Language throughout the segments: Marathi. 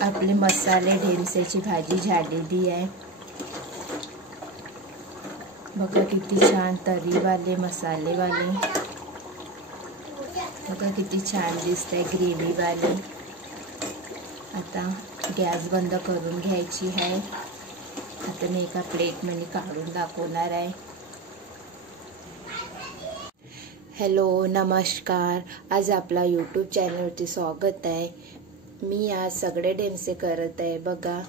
आपले मसाले ढेमसेची भाजी झालेली आहे। बघा किती छान तरीवाले मसालेवाले, बघा किती छान दिसतंय ग्रेव्हीवाले। आता गॅस बंद करून घ्यायची आहे। आता मी एका प्लेटमध्ये काढून दाखवणार आहे। हॅलो नमस्कार, आज आपला यूट्यूब चॅनलवरती स्वागत आहे। मी आज सगळे ढेमसे करत आहे। बघा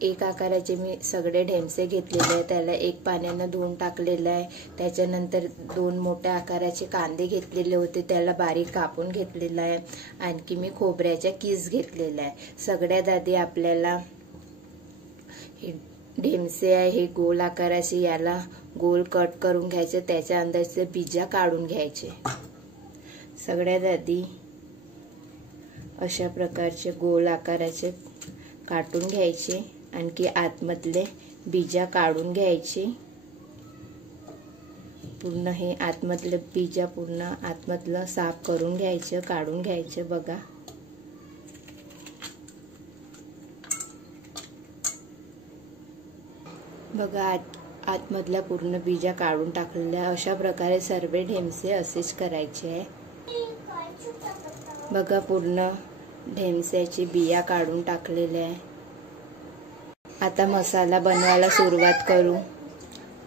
एक आकाराचे मी सगळे ढेमसे घेतलेले आहे, त्याला एक पाण्यानं धुवून टाकलेलं आहे। त्याच्यानंतर 2 मोठ्या आकाराचे कांदे घेतलेले होते, त्याला बारीक कापून घेतलेला आहे। आणखी मी खोबऱ्याच्या किस घेतलेला आहे। सगळ्यात आधी आपल्याला ढेमसे आहे हे गोल आकाराचे, याला गोल कट करून घ्यायचे, त्याच्या अंदरचे बीजा काढून घ्यायचे। सगळ्यात आधी अशा प्रकारचे गोल आकाराचे काटून घ्यायचे, आणखी आतमधले बीजा काढून घ्यायचे। पूर्ण हे आतमधले बीजा पूर्ण आतमधलं साफ करून घ्यायचं, काढून घ्यायचं। बघा आतमधल्या पूर्ण बीजा काढून टाकलेल्या। अशा प्रकारे सर्व ढेमसे असेच करायचे आहे। बघा पूर्ण ढेमस्याची बिया काढून टाकलेल्या आहे। आता मसाला बनवायला सुरुवात करू।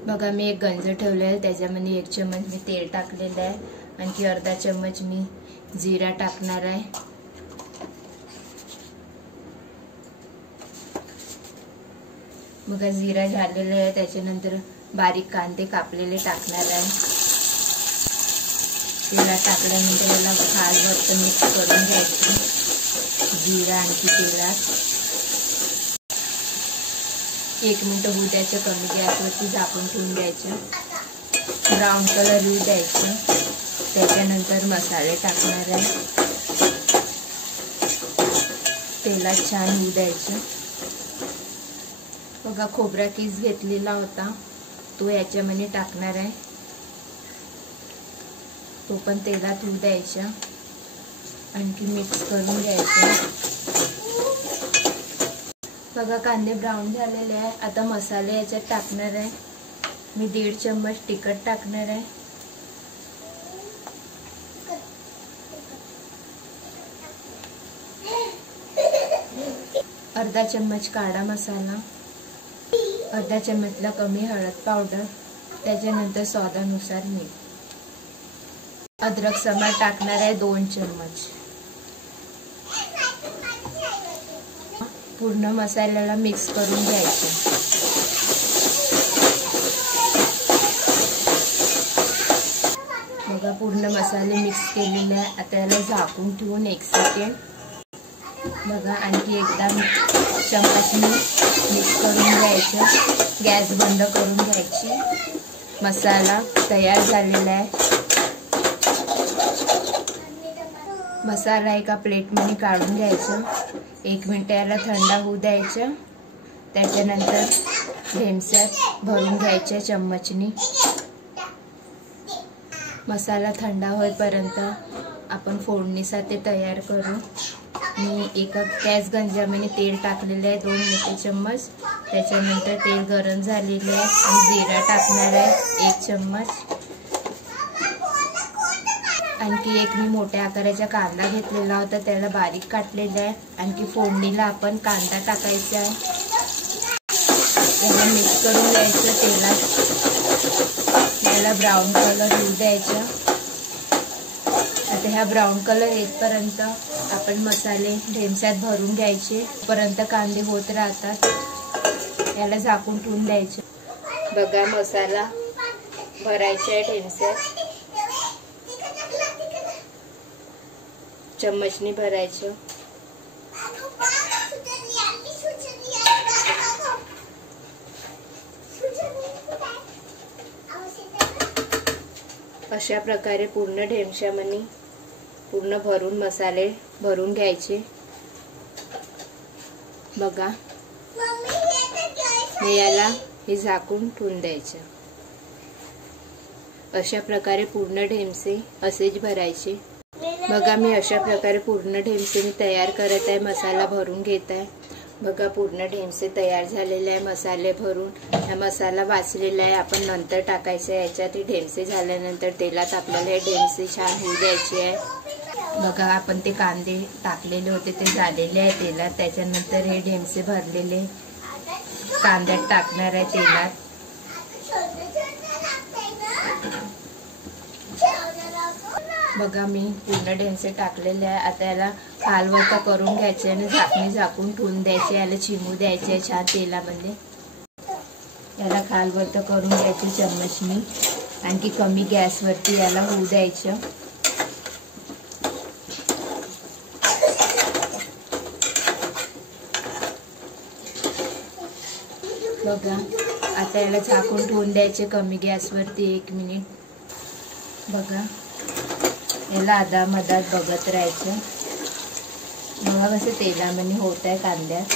बघा मी एक गंज ठेवले आहे, त्याच्यामध्ये 1 चम्मच मी तेल टाकलेलं आहे, आणखी अर्धा चम्मच मी जिरा टाकणार आहे। बघा जिरा झालेला आहे, त्याच्यानंतर बारीक कांदे कापलेले टाकणार आहे। तेलात टाकल्यानंतर याला खालवर मिक्स करून घ्यायचं, जिरा आणखी तेलात 1 मिनिट होऊ द्यायचं। कमी गॅसवरती झाकून ठेवून द्यायचं, ब्राऊन कलर होऊ द्यायचं। त्याच्यानंतर मसाले टाकणार आहे, तेलात छान होऊ द्यायचं। बघा खोबरा किस घेतलेला होता, तो याच्यामध्ये टाकणार आहे, तो पण तेलात होऊ द्यायचा, आणखी मिक्स करून घ्यायचं। बघा कांदे ब्राऊन झालेले आहे। आता मसाले याच्यात टाकणार आहे। मी 1.5 चम्मच तिखट टाकणार आहे, अर्धा चम्मच काळा मसाला, अर्धा चम्मचला कमी हळद पावडर, त्याच्यानंतर स्वादानुसार मीठ। अद्रक समार टाकणार आहे 2 चम्मच। पूर्ण मसाल्याला मिक्स करून घ्यायचं। बघा पूर्ण मसाले मिक्स केलेले आहे। आता याला झाकून ठेवून 1 सेकंड बघा आणखी एकदा चम्मचने मिक्स करून घ्यायचं, गॅस बंद करून घ्यायची। मसाला तयार झालेला आहे। मसाला एका प्लेटमध्ये काढून घ्यायचं, 1 मिनिट याला थंड होऊ द्यायचं। त्याच्यानंतर ढेमस्यात भरून घ्यायचे चम्मचनी। मसाला थंड होईपर्यंत आपण फोडणीसाठी तयार करू। मी एका गॅस गंजामध्ये तेल टाकलेले आहे 2 मोठे चम्मच, त्याच्यानंतर तेल गरम झालेले आहे आणि जिरा टाकणार आहे 1 चम्मच। आणखी एक मी मोठ्या आकाराचा कांदा घेतलेला होता, त्याला बारीक काटलेला आहे। आणखी फोडणीला आपण कांदा टाकायचा आहे, त्याला मिक्स करून घ्यायचं तेलात। याला ब्राऊन कलर होऊ द्यायचा। आता ह्या ब्राऊन कलर येतपर्यंत आपण मसाले ढेमस्यात भरून घ्यायचे, पर्यंत कांदे होत राहतात। याला झाकून ठेवून द्यायचे। बघा मसाला भरायचा आहे ढेमस्यात, चम्मचनी भरायचं। अशा प्रकारे पूर्ण ढेमशामध्ये पूर्ण भरून मसाले भरून घ्यायचे। बघा याला हे झाकून ठेवून द्यायचं। अशा प्रकारे पूर्ण ढेमसे असेच भरायचे। बघा मी अशा प्रकारे पूर्ण ढेमसे मी तयार करत आहे, मसाला भरून घेत आहे। बघा पूर्ण ढेमसे तयार झालेले आहे मसाले भरून। हा मसाला वाचलेला आहे, आपण नंतर टाकायचं आहे याच्यात। हे ढेमसे झाल्यानंतर तेलात आपल्याला हे ढेमसे छान होऊ द्यायचे आहे। बघा आपण ते कांदे टाकलेले होते ते झालेले आहे तेलात, त्याच्यानंतर हे ढेमसे भरलेले कांद्यात टाकणार आहे तेलात। बघा मी पूर्ण ढेमसे टाकलेले आहे। आता याला खालवर करून घ्यायचे आणि झाकणी झाकून ठेवून द्यायचे, याला चिमू द्यायचे छान तेलामध्ये। याला खालवर करून घ्यायचे चम्मचनी, आणखी कमी गॅसवरती याला होऊ द्यायचं। बघा आता याला झाकून ठेवून द्यायचे कमी गॅसवरती 1 मिनिट। बघा याला आदामधात बघत राहायचं। बघा कसं तेलामध्ये होत आहे कांद्यात।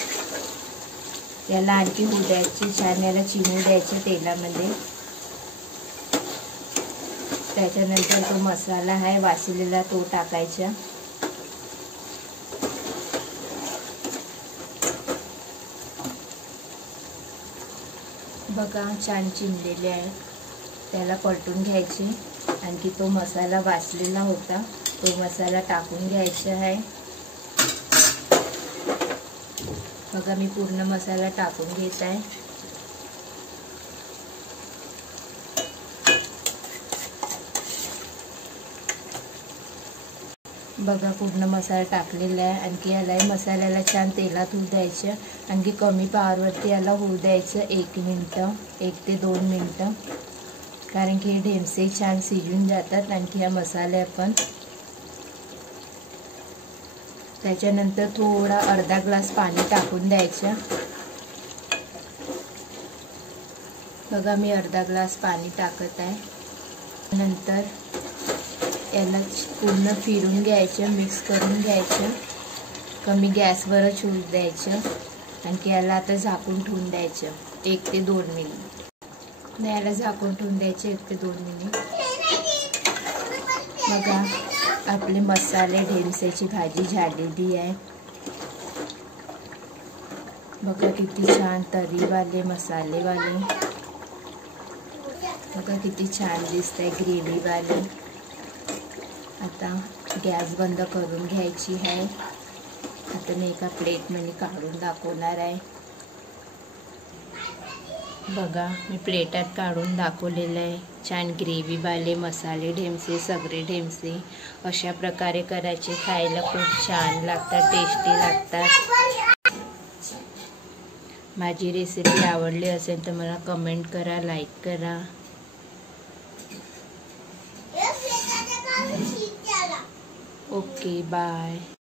याला आणखी होऊ द्यायची छान, याला चिमू द्यायचं तेलामध्ये। त्याच्यानंतर तो मसाला आहे वाचलेला तो टाकायचा। बघा छान चिमलेले आहे, त्याला पलटून घ्यायचे। आणखी तो मसाला वाचलेला होता तो मसाला टाकून घ्यायचा आहे। बघा मी पूर्ण मसाला टाकून घेत आहे। बघा पूर्ण मसाला टाकलेला आहे। आणखी याला मसाल्याला छान तेलात होऊ द्यायचं, आणखी कमी पावरवरती याला होऊ द्यायचं 1 मिनिट 1 ते 2 मिनिटं, कारण की हे ढेमसे छान शिजून जातात। आणखी हा मसाले आपण त्याच्यानंतर थोडा अर्धा ग्लास पाणी टाकून द्यायचं। बघा मी अर्धा ग्लास पाणी टाकत आहे। नंतर याला पूर्ण फिरून घ्यायचं, मिक्स करून घ्यायचं, कमी गॅसवरच होऊ द्यायचं। आणखी याला आता झाकून ठेवून द्यायचं 1 ते 2 मिनिट। याला झाकून ठेवून द्यायचे 1 ते 2 मिनिट। बघा आपले मसाले ढेमसेची भाजी झालेली आहे। बघा किती छान तरीवाले मसालेवाले, बघा किती छान दिसतंय ग्रेव्हीवाले। आता गॅस बंद करून घ्यायची आहे। आता मी एका प्लेटमध्ये काढून दाखवणार आहे। बघा मी प्लेटात काढून दाखवलेलं आहे। छान ग्रेव्हीवाले मसाले ढेमसे, सगळे ढेमसे अशा प्रकारे करायचे, खायला खूप छान लागतात, टेस्टी लागतात। माझी रेसिपी आवडली असेल तर मला कमेंट करा, लाईक करा। Okay bye.